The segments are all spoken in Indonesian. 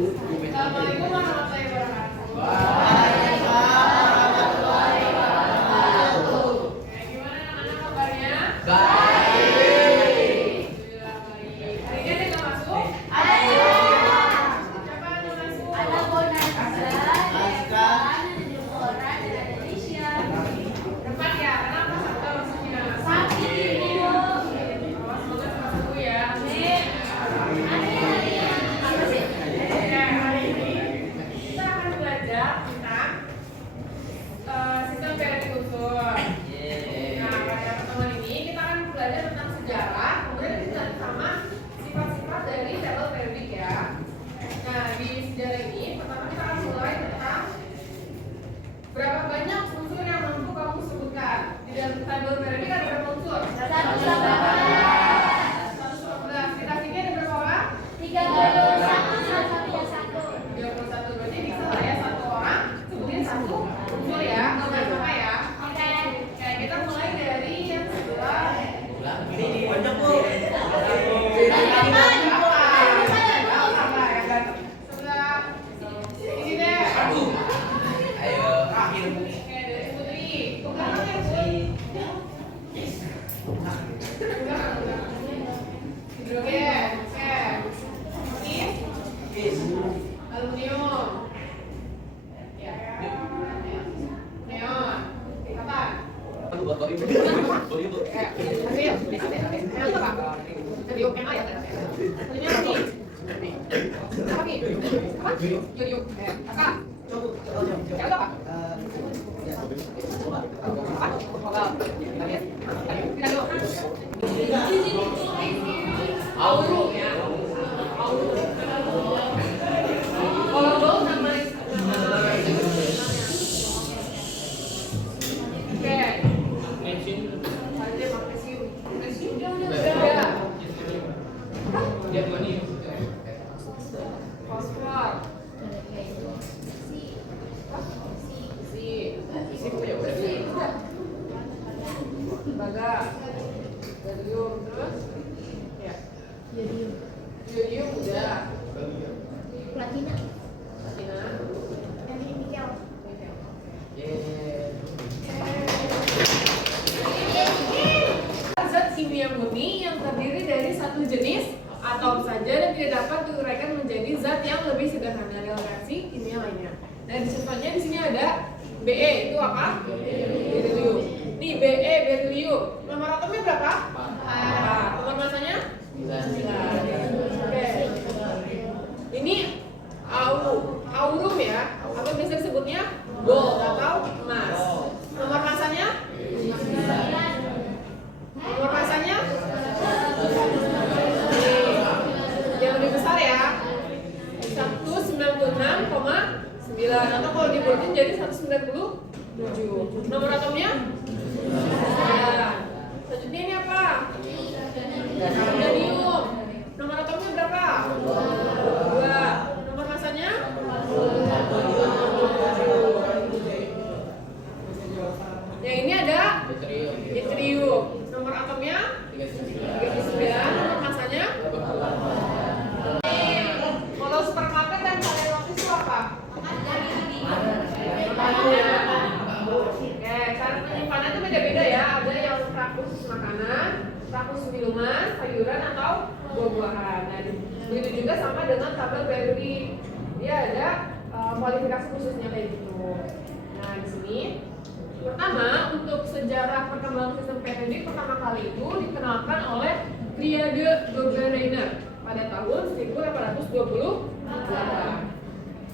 Assalamualaikum warahmatullahi wabarakatuh. Waalaikumsalam warahmatullahi wabarakatuh. Gimana anak-anak kabarnya? Baik. Alhamdulillah baik. Hari ini ada yang masuk? Ada. Siapa yang masuk? Ada Bonanza, Aska. ada Deborah, dan ada Lisha. Depan ya, kenapa Sabta maksudnya? Sakit ibu. Semoga cepat sembuh ya. Amin. Apa sih? Ya, hari ini kita akan belajar tentang sistem periode unsur. Nah, pada pertemuan ini kita akan belajar tentang sejarah, kemudian kita sama sifat-sifat dari tabel periodik ya. Nah, di sejarah ini pertama kita akan mulai tentang berapa banyak unsur yang mampu kamu sebutkan. Di dalam tabel periodik ada berapa unsur? 111. Kita sini ada berapa orang? 31 salah satunya 1. 31. Berarti bisa lah ya satu orang sebutin satu unsur ya, nggak sama ya. Oke. Oke, kita mulai dari yang sebelah. Aurum ya. Kalau bau nama oke. Ada magnesium. Magnesium udah. Fosfor. Tembaga, barium, terus ya. Yodium udah. Platina. Platina. Yang ini nikel. Zat kimia murni yang terdiri dari satu jenis atom saja dan tidak dapat diuraikan menjadi zat yang lebih sederhana dari reaksi kimia lainnya. Dan contohnya di sini ada Be, itu apa? Berilium. Nih Be, berilium. Nomor atomnya berapa? 4. Nomor masanya? 9. Oke. Ini aurum ya. Atau biasa disebutnya gold atau emas. Nomor masanya? 9. Nomor masanya? Yang lebih besar ya. 196,9 atau kalau dibuatin jadi 197. Nomor atomnya? 9. Selanjutnya ini apa? Vanadium. Nomor atomnya berapa? 2. Nomor masanya? 7. Yang ini ada yttrium. Nomor atomnya 39. Nomor masanya? Kalau supermarket dan kaloriferis itu apa? Oke, cara penyimpanan itu beda-beda ya. Ada yang rak khusus makanan, rak khusus minuman, sayuran atau buah-buahan. Nah, begitu juga sama dengan tabel periodik. Dia ada kualifikasi khususnya kayak gitu. Nah, di sini pertama untuk sejarah perkembangan sistem periodik pertama kali itu dikenalkan oleh Triade Gogger-Reiner pada tahun 1828.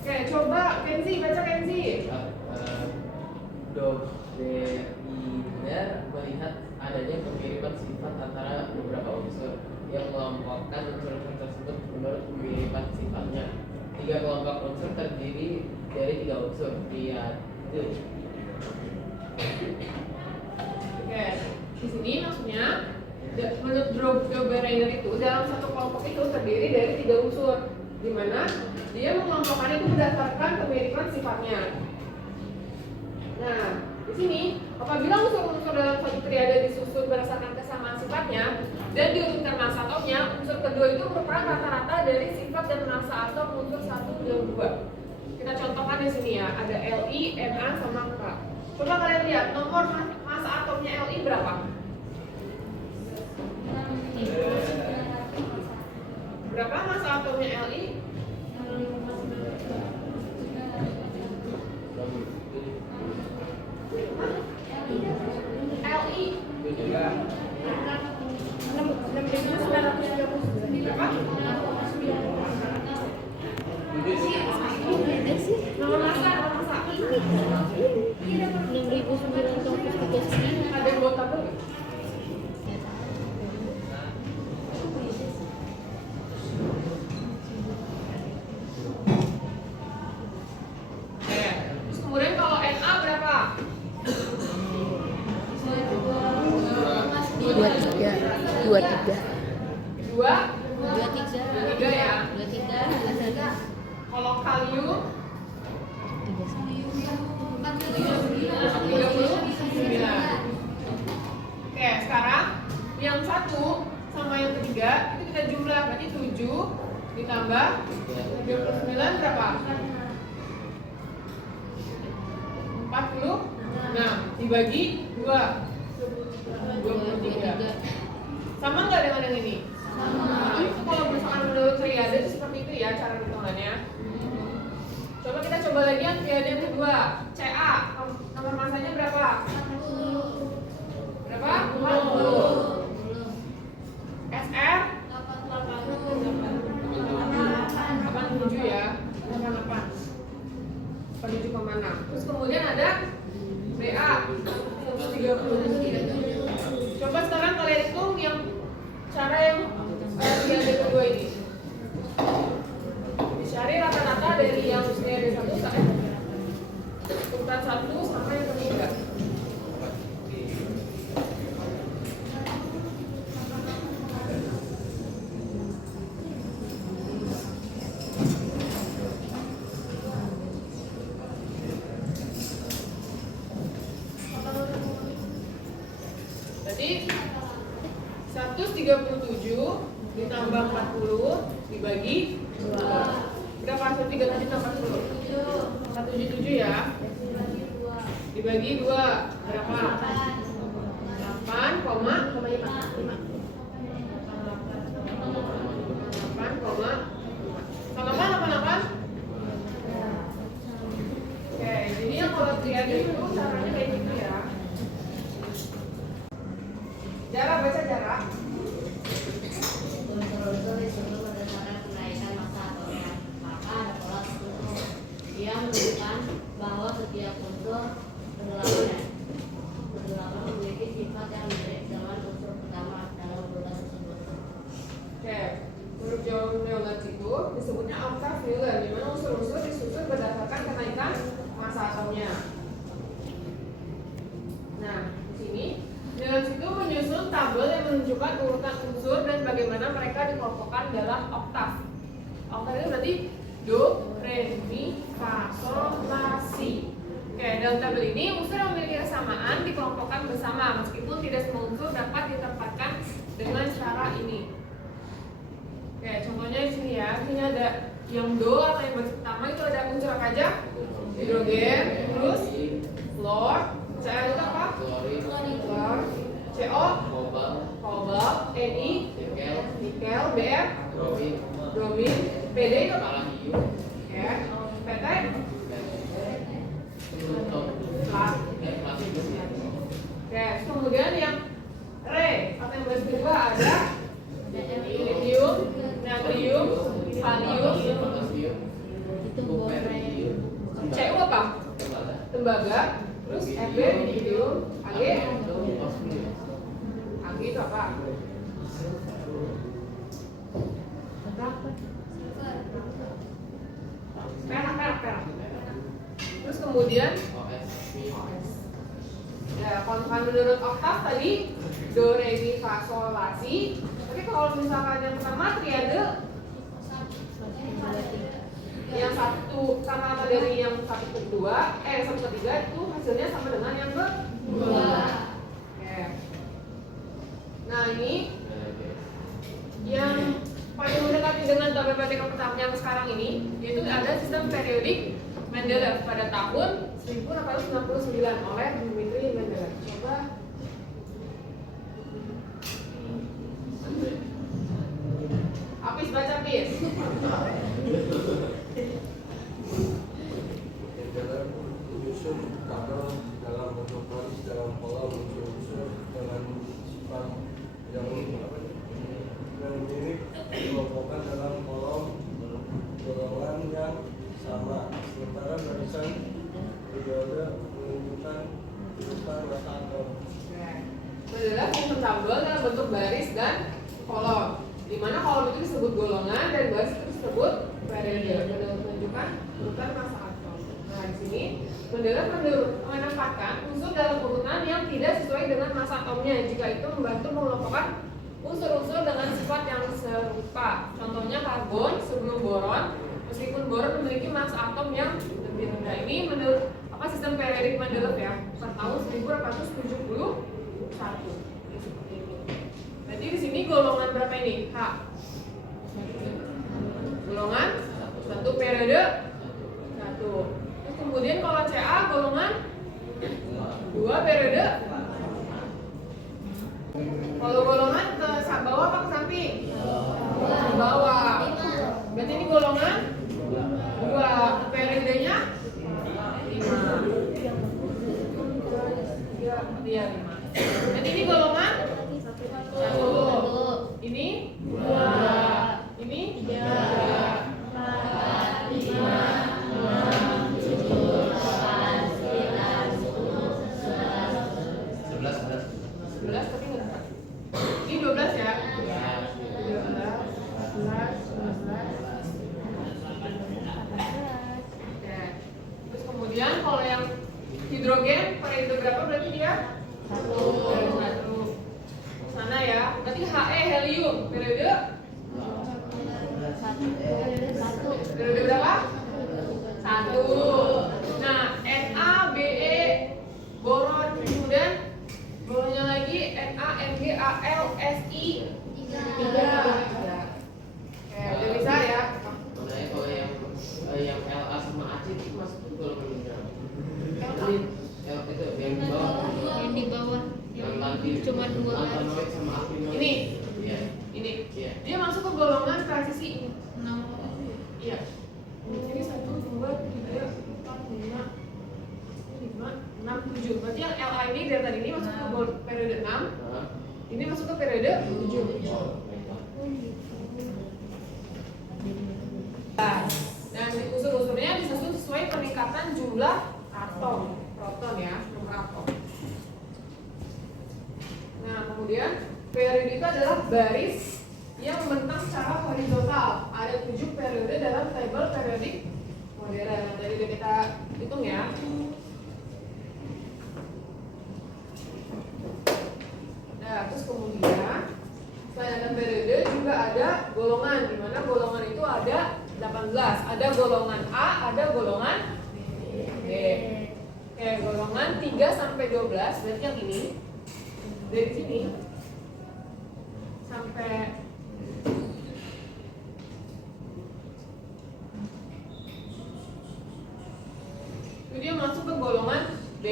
Oke, coba Kenzi, baca Kenzi. Gogger melihat adanya kemiripan sifat antara beberapa unsur yang mengelompokkan unsur-unsur tersebut menurut kemiripan sifatnya. 3 kelompok unsur terdiri dari 3 unsur, yaitu Oke, di sini maksudnya menurut Gogger-Reiner itu dalam satu kelompok itu terdiri dari 3 unsur, di mana dia mengelompokkan itu berdasarkan kemiripan sifatnya. Nah, di sini apabila unsur-unsur dalam suatu triade disusun berdasarkan kesamaan sifatnya dan diurutkan massa atomnya, unsur kedua itu merupakan rata-rata dari sifat dan massa atom unsur 1, yang 2. Kita contohkan di sini ya, ada Li, Na sama K. Coba kalian lihat nomor massa atomnya Li berapa? Berapa massa atomnya Li? Li 6.939. Berapa? Nomor massa. 6.939. Ada yang bawa tabel nggak? Terus kemudian kalau Na berapa? 23 2, 23 3 ya. 23 Kalau kalium 39. Oke, sekarang yang 1 sama yang ketiga itu kita jumlah, berarti 7 ditambah 39 berapa? 46 dibagi 2 23. Sama nggak dengan yang ini? Nah, itu kalau misalkan menurut triade itu seperti itu ya cara hitungannya. Coba kita coba lagi yang triade yang kedua. Ca, nomor massanya berapa? Berapa? 40. Sr 87 ya. 88. 87,6. Terus kemudian ada Ba 130. Coba sekarang kalian hitung yang cara yang triade kedua ini. Dicari rata-rata dari yang triade 1 urutan 1 sama yang ketiga. Berarti 137 ditambah 40 dibagi 2. Berapa? 137 tambah 40? 177 ya. Dibagi 2 berapa? 8, koma 5. 8,5. Sama apa? 88? Oke, jadi yang kalau triade itu caranya kayak gitu ya. Jarak, baca jarak. unsur-unsur disusun berdasarkan kenaikan massa atomnya. Maka ada pola tertentu yang menunjukkan bahwa setiap unsur berdelapan memiliki sifat yang mirip dengan unsur pertama dalam urutan tersebut. Oke, menurut jawaban Leonard itu disebutnya octave Wheeler, di mana unsur-unsur disusun berdasarkan kenaikan massa atomnya. Nah, di sini Leonard itu menyusun tabel yang menunjukkan urutan unsur dan bagaimana mereka dikelompokkan dalam oktav. Oktav itu berarti do, re, mi, fa, sol, la, si. Oke, dalam tabel ini unsur yang memiliki kesamaan dikelompokkan bersama meskipun tidak semua unsur dapat ditempatkan dengan cara ini. Oke, contohnya di sini ya. Di sini ada yang do atau yang baris pertama itu ada unsur apa aja? Hidrogen, terus fluor, Ca itu apa? Fluor, Co, kobalt, Ni, nikel, Br, bromin, Pd itu apa? Oke, PT, Oke, kemudian yang Re atau yang baris kedua ada lithium, natrium, kalium, Cu apa? Tembaga, terus Fe, lithium, Ag itu apa? Perak. Terus kemudian ya, kalau menurut oktav tadi do, re, mi, fa, sol, la, si. Tapi kalau misalkan yang pertama triade yang satu sama dari yang satu ke dua, satu ke tiga itu hasilnya sama dengan yang kedua. Oke. Nah ini yang paling mendekati dengan tabel periode yang sekarang ini, yaitu ada sistem periodik Mendeleev pada tahun 1899 oleh Dmitri Mendeleev. Coba Apis baca Apis. Mendeleev menyusun tabel dalam bentuk baris dalam kolom unsur-unsur dengan sifat yang mirip dikelompokkan dalam kolom golongan yang sama. Sementara barisan periode menunjukkan urutan masa atom. Mendeleev menyusun tabel dalam bentuk baris dan kolom, di mana kolom itu disebut golongan dan baris itu disebut periode. Mendeleev menunjukkan urutan masa atom. Nah, di sini Mendeleev menempatkan unsur dalam urutan yang tidak sesuai dengan masa atomnya jika itu membantu mengelompokkan unsur-unsur dengan sifat yang serupa. Contohnya karbon sebelum boron, meskipun boron memiliki massa atom yang lebih rendah. Ini menurut sistem periodik Mendeleev ya, per tahun 1871. Berarti di sini golongan berapa ini? H. Golongan 1 periode 1. Terus kemudian kalau CA golongan 2 periode. Kalau golongan ke bawah apa ke samping? Ke bawah. Berarti ini golongan 2, periodenya 5. Iya 5. Berarti ini golongan 1. Ini 2. Ini 3. 4, 5, 6, 7, 8, 9, 10, 11 tapi nggak dapat. Ini 12 ya? 12, 11, 12. Oke. Terus kemudian kalau yang hidrogen periode berapa berarti dia? 1. Sana ya. Berarti He helium periode? Periode berapa? 1. Nah, Na, Be, boron, kemudian golongannya lagi Na, Mg, Al, Si 3. Oke, udah bisa ya? Makanya kalau yang La sama Ac itu masuk ke golongan mineral. L Itu yang di bawah. Yang di bawah Yang tadi cuma 2 lantanoid sama akrinoid. Ini. Iya. Ini. Iya. Dia masuk ke golongan transisi ini. 6. Iya. Ini 1, 2, 3, 4, 5, 6, 7. Berarti yang La ini dari tadi ini masuk ke periode 6. Nah, Ini masuk ke periode 7. Dan unsur-unsurnya disusun sesuai peningkatan jumlah atom, proton ya, nomor atom. Nah, kemudian periode itu adalah baris yang membentang secara horizontal. Ada 7 periode dalam tabel periodik modern. Nah, tadi udah kita hitung ya. Nah, terus kemudian selain ada periode juga ada golongan, di mana golongan itu ada 18. Ada golongan A, ada golongan B. Oke, golongan 3 sampai 12 berarti yang ini. Dari sini sampai itu dia masuk ke golongan B.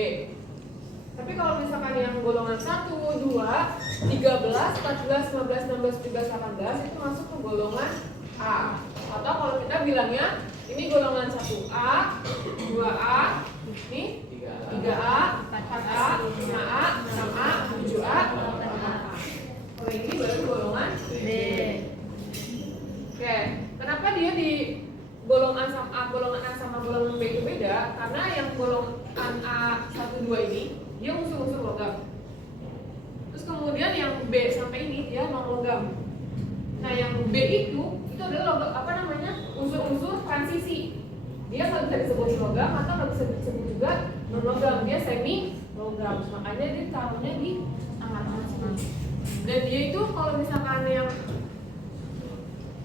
Tapi kalau misalkan yang golongan 1, 2, 13, 14, 15, 16, 17, 18 itu masuk ke golongan A. Atau kalau kita bilangnya ini golongan 1A, 2A, ini 3A, 4A, 5A, 6A, 7A, 8A. Kalau ini baru golongan B. Oke, kenapa dia di golongan sama A, golongan A sama golongan B itu beda? Karena yang golongan A 1, 2 ini dia unsur-unsur logam. Terus kemudian yang B sampai ini dia non logam. Nah, yang B itu adalah logam, apa namanya, unsur-unsur transisi. Dia nggak bisa disebut logam atau nggak bisa disebut juga non logam. Dia semi logam. Makanya dia taruhnya di tengah-tengah sini. Dan dia itu kalau misalkan yang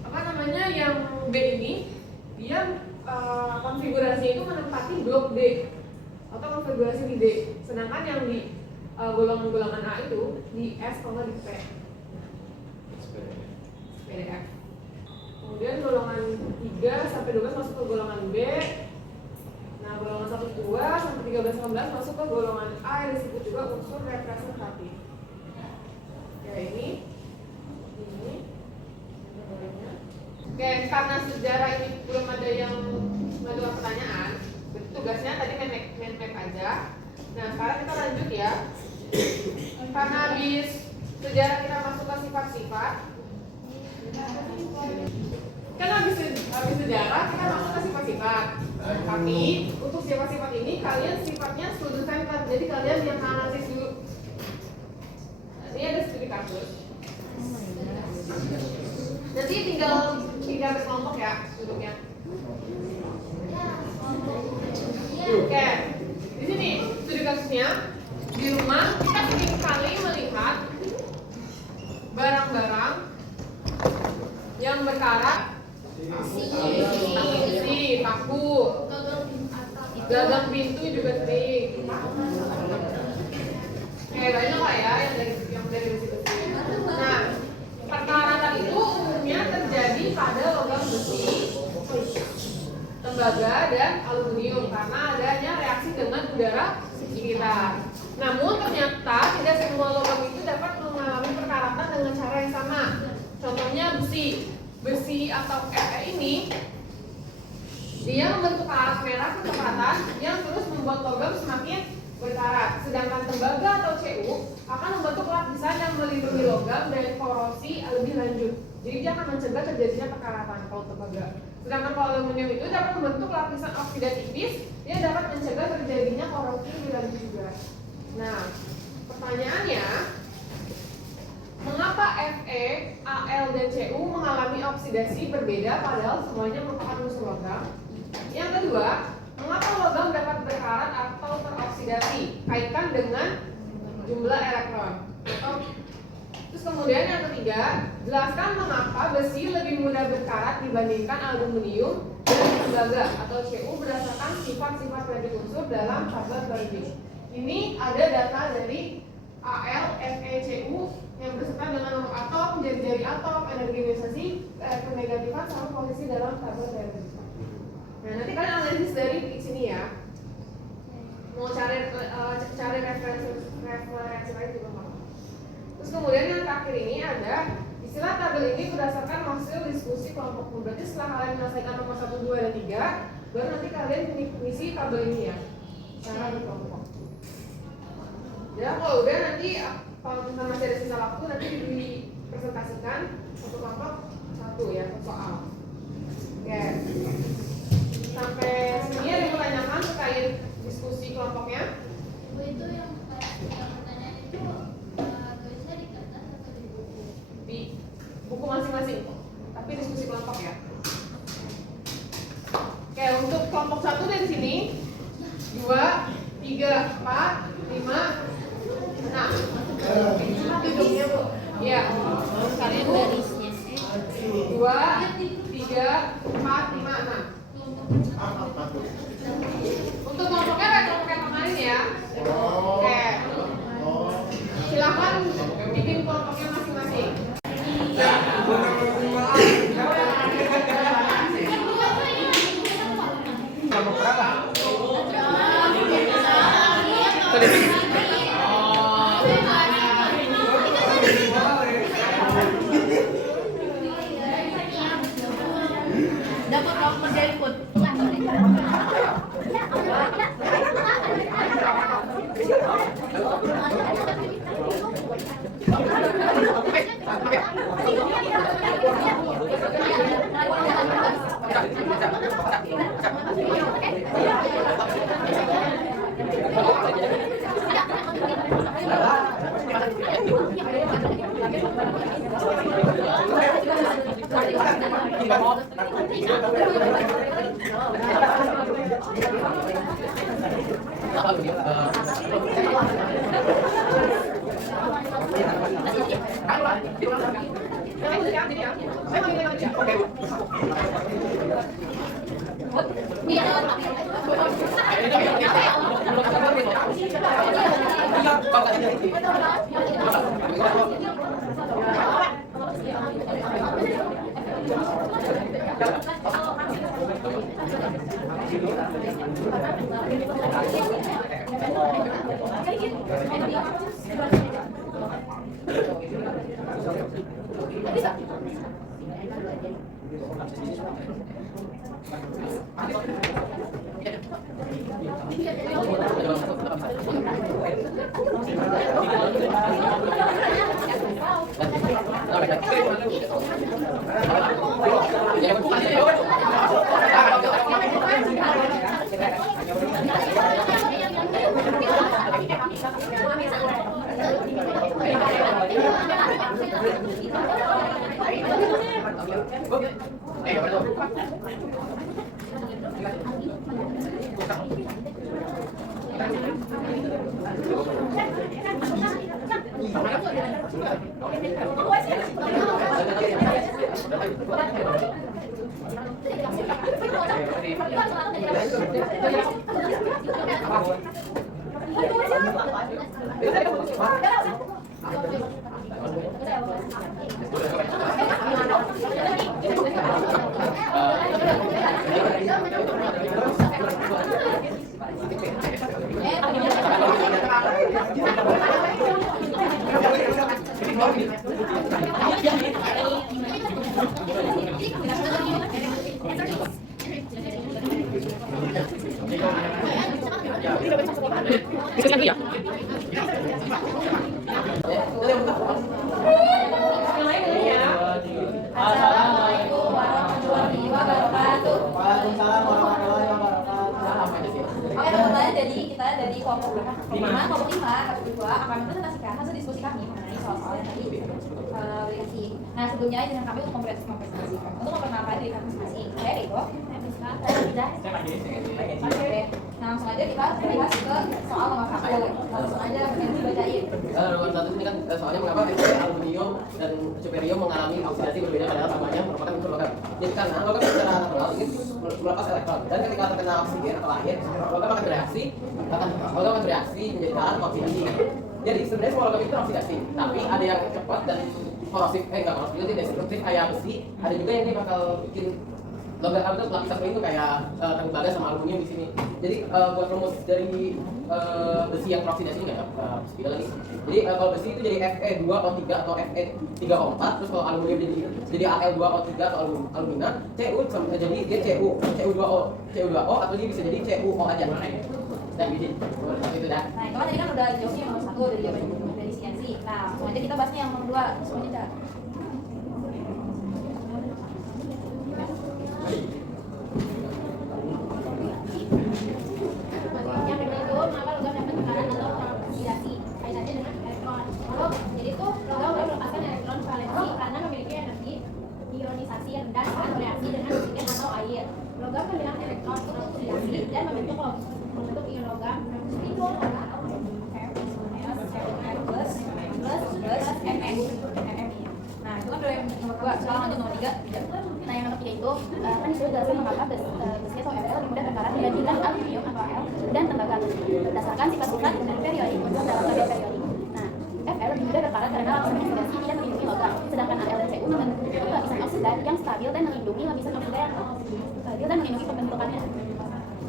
apa namanya yang B ini dia konfigurasinya itu menempati blok D atau konfigurasi di D. Sedangkan yang di golongan-golongan A itu di S kalau di P. PDF. Kemudian golongan 3 sampai 12 masuk ke golongan B. Nah, golongan 1, 2 sampai 13, 14 masuk ke golongan A yang disebut juga unsur representatif. Ya, ini. Oke, karena sejarah ini belum ada yang mengajukan pertanyaan, tugasnya tadi main map aja. Nah, sekarang kita lanjut ya. Karena habis sejarah kita masuk ke sifat-sifat. Kan habis sejarah kita masuk ke sifat-sifat. Tapi untuk sifat-sifat ini kalian sifatnya student center. Jadi kalian yang analisis dulu. Ini ada studi kasus. Nanti tinggal berkelompok ya duduknya. Oke, di sini studi kasusnya. Di rumah kita sering kali melihat barang-barang yang berkarat besi, paku, gagang pintu juga sering. Banyak lah ya yang dari besi-besi. Nah, perkaratan itu umumnya terjadi pada logam besi, tembaga, dan aluminium karena adanya reaksi dengan udara sekitar. Namun ternyata tidak semua logam itu dapat mengalami perkaratan dengan cara yang sama. Contohnya besi atau Fe ini dia membentuk karat merah kecepatan yang terus membuat logam semakin berkarat. Sedangkan tembaga atau Cu akan membentuk lapisan yang melindungi logam dari korosi lebih lanjut. Jadi dia akan mencegah terjadinya perkaratan kalau tembaga. Sedangkan kalau aluminium itu dapat membentuk lapisan oksida tipis, dia dapat mencegah terjadinya korosi lebih lanjut juga. Nah, pertanyaannya, mengapa Fe, Al, dan Cu mengalami oksidasi berbeda padahal semuanya merupakan unsur logam? Yang kedua, mengapa logam dapat berkarat atau teroksidasi? Kaitkan dengan jumlah elektron. Terus kemudian yang ketiga, jelaskan mengapa besi lebih mudah berkarat dibandingkan aluminium dan tembaga atau Cu berdasarkan sifat-sifat periode unsur dalam tabel berikut. Ini ada data dari Al, Fe, Cu yang berserta dengan nomor atom, jari-jari atom, energi ionisasi, kenegatifan, sama posisi dalam tabel berikut. Nah, nanti kalian analisis dari sini ya. Mau cari referensi lain juga mau. Terus kemudian yang terakhir ini ada istilah tabel ini berdasarkan hasil diskusi kelompok. Berarti setelah kalian menyelesaikan nomor 1, 2, dan 3, baru nanti kalian mengisi tabel ini ya, secara berkelompok. Ya, kalau udah nanti kalau misalnya masih ada sisa waktu nanti dipresentasikan untuk kelompok 1 ya, soal. Oke. Sampai sini ada yang menanyakan terkait diskusi kelompoknya? Itu yang pertanyaan itu tulisnya di kertas atau di buku? Di buku masing-masing, tapi diskusi kelompok ya. Oke, untuk kelompok 1 dari sini 2, 3, 4, 5, 6. Duduknya Bu. Ya. Kalian garisnya 2, 3, 4, 5, 6. Untuk kelompoknya kayak kelompok yang kemarin ya. Oke. Silahkan bikin kelompoknya masing-masing. Kelompok berapa? dapat nomor dari pun. Oke. Assalamualaikum warahmatullahi wabarakatuh. Waalaikumsalam warahmatullahi wabarakatuh. Oke teman-teman, jadi kita dari kelompok berapa? Kelompok 5, kategori 2 akan mempresentasikan hasil diskusi kami mengenai soal-soal yang tadi dikasih. Nah sebelumnya izin kami untuk mempresentasikan. Untuk memperkenalkan diri kami masing-masing. Saya Riko. Oke. Nah langsung aja kita bahas ke soal nomor 1. Langsung aja yang dibacain. Nomor 1 ini kan soalnya mengapa aluminium dan cuperium mengalami oksidasi berbeda padahal samanya merupakan unsur logam. Jadi karena logam secara natural ini melepas elektron dan ketika terkena oksigen atau air, logam akan bereaksi menjadi garam oksidasi. Jadi sebenarnya semua logam itu oksidasi, tapi ada yang cepat dan korosif, enggak korosif, itu destruktif kayak besi. Ada juga yang dia bakal bikin logam itu lapisan lain itu kayak tembaga sama aluminium di sini. Jadi buat rumus dari besi yang teroksidasi ini nggak speed lagi. Jadi kalau besi itu jadi Fe2O3 atau Fe3O4, terus kalau aluminium jadi Al2O3 atau alumina, Cu bisa jadi dia Cu2O atau dia bisa jadi CuO aja. Dan gitu. Itu dah. Nah itu kan tadi kan udah jawabnya yang nomor 1 dari jawaban dari CNC. Nah langsung aja kita bahasnya yang nomor 2. Semuanya Cak. Yang kedua itu mengapa logam dapat tekanan atau oksidasi kaitannya dengan elektron. Jadi tuh logam melepaskan elektron valensi karena memiliki energi ionisasi yang rendah saat bereaksi dengan oksigen atau air. Logam kehilangan elektron oksidasi dan membentuk ion logam plus MM. Nah itu kan udah yang nomor 2. Sekarang lanjut nomor 3. Nah yang nomor 3 itu kan disuruh jelasin mengapa besi atau Fl lebih mudah berkarat dibandingkan aluminium atau Al dan tembaga berdasarkan sifat-sifat dan periodik dalam tabel periodik. Nah Fl lebih mudah berkarat karena lapisan oksidasi tidak melindungi logam, sedangkan Al dan Cu membentuk lapisan oksida yang stabil dan melindungi lapisan oksida yang stabil dan melindungi pembentukannya.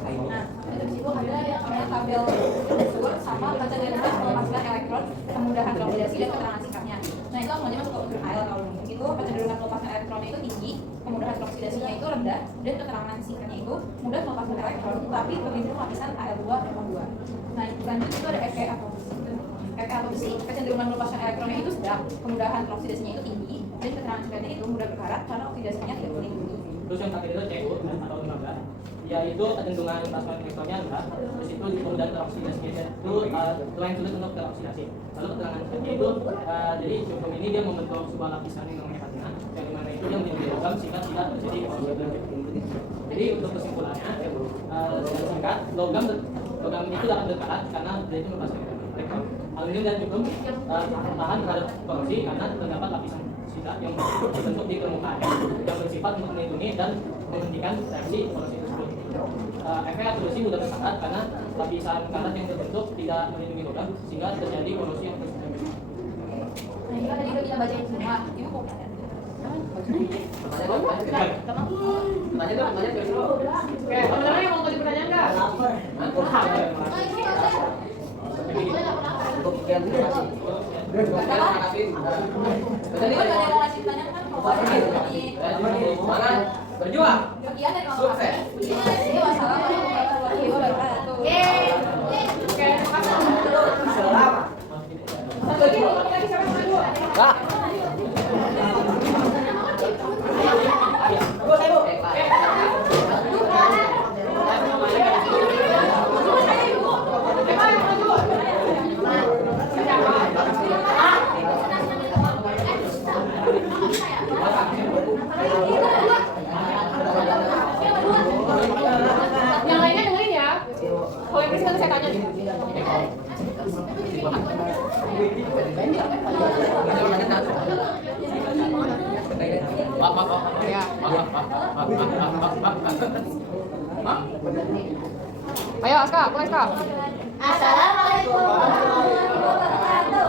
Nah, di situ ada yang namanya tabel Dasur sama kategorikan melepaskan elektron, kemudahan oksidasi dan keterangan singkatnya. Nah, itu langsung aja masuk ke unsur AL kalau itu kecenderungan melepaskan elektronnya itu tinggi, kemudahan oksidasinya itu rendah, dan keterangan singkatnya itu mudah melepaskan elektron, tapi berlindung lapisan Al2 dan O2. Nah, selanjutnya itu ada Fe atau besi. Fe atau besi, kecenderungan melepaskan elektronnya itu sedang, kemudahan oksidasinya itu tinggi, dan keterangan singkatnya itu mudah berkarat karena oksidasinya tidak melindungi. Terus yang terakhir itu Cu atau tembaga, yaitu kecenderungan melepaskan elektronnya rendah. Terus itu kemudian teroksidasi itu lumayan sulit untuk teroksidasi. Lalu keterangan singkatnya itu jadi cukup ini dia membentuk sebuah lapisan yang namanya katina, yang dimana itu yang menjadi logam sehingga tidak terjadi oksidasi. Jadi untuk kesimpulannya, secara singkat logam itu dapat berkarat karena dia itu melepaskan elektron. Aluminium dan cukup tahan terhadap korosi karena terdapat lapisan yang terbentuk di permukaan yang bersifat untuk melindungi dan menghentikan reaksi korosi tersebut. Efek atau besi mudah berkarat karena lapisan karat yang terbentuk tidak melindungi logam sehingga terjadi korosi yang terus. Nah ini kan tadi udah kita bacain semua. Ini kok Oke, teman-teman yang mau tadi pertanyaan nggak? Berjuang. Sukses. Oke, makasih. Satu lagi siapa yang mau? Kak. Yang lainnya dengerin ya. Kalau yang nanti saya tanya nih. Ayo Aska, mulai Aska. Assalamualaikum warahmatullahi wabarakatuh.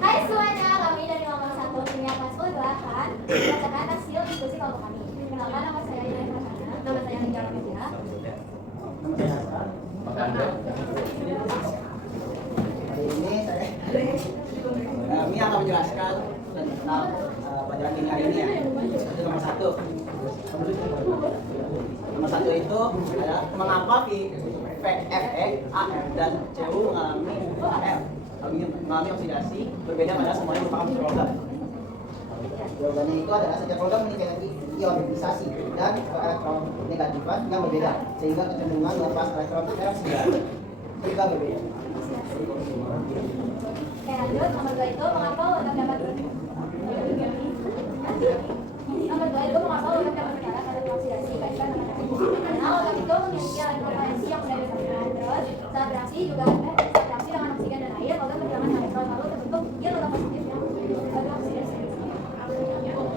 Hai semuanya, kami dari nomor 1 Kimia Kelas U2 akan membacakan hasil diskusi kelompok kami. Kenalkan nama saya Yaya Rasana, nama saya Nika Romedia. Hari ini kami akan menjelaskan tentang pelajaran kimia ini ya. Itu nomor 1. Nomor 1 itu adalah mengapa FE, AF, dan CU mengalami AL. Mengalami oksidasi berbeda pada semuanya merupakan unsur logam. Jawabannya itu adalah setiap logam memiliki energi ionisasi dan elektron negatifan yang berbeda, sehingga kecenderungan melepas elektron peroksida juga berbeda. Oke, lanjut. Nomor 2 itu mengapa logam dapat Nomor 2 itu mengapa logam dapat berkarat pada oksidasi dibandingkan dengan energi. Karena logam itu memiliki elektron valensi yang mudah disatukan. Terus saat reaksi dengan oksigen dan air, logam kehilangan elektron lalu terbentuk ion logam positif yang pada oksidasi.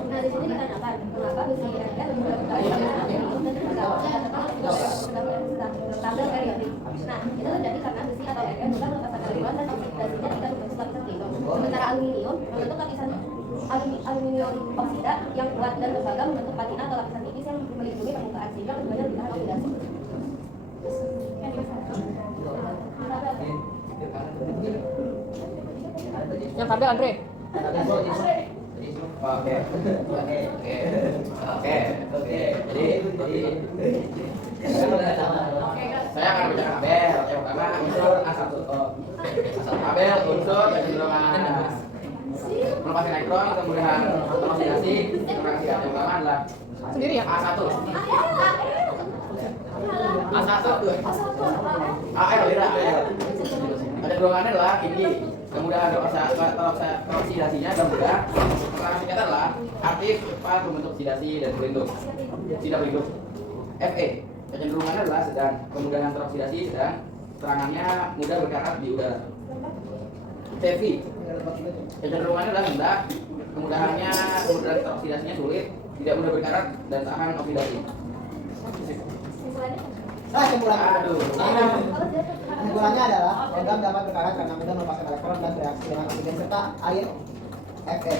Nah, di sini ditanyakan mengapa besi ion tabel periodik. Nah, itu terjadi karena besi atau air bukan melepaskan elektron dan oksidasinya tidak membentuk lapisan pelindung. Sementara aluminium membentuk lapisan aluminium oksida yang kuat dan lembaga membentuk patina atau lapisan tipis yang melindungi permukaan sehingga keduanya bertahan oksidasi. Yang tabel Andre. Oke. Saya akan baca tabel. Yang pertama unsur A1. Tabel unsur kecenderungan melepaskan elektron, kemudahan oksidasi. Yang pertama adalah Sendiri ya? A1. AL, kecenderungannya adalah tinggi. Kemudahan oksidasinya dan mudah. Keterangan singkatnya adalah aktif, cepat, membentuk oksidasi dan berlindung. Tidak berlindung. FE, kecenderungannya adalah sedang. Kemudahan teroksidasi sedang. Terangannya mudah berkarat di udara. CV, kecenderungannya adalah rendah. Kemudahan teroksidasinya sulit, tidak mudah berkarat dan tahan oksidasi. Kesimpulannya adalah logam dapat berkarat karena mudah melepaskan elektron dan bereaksi dengan oksigen serta air Fe.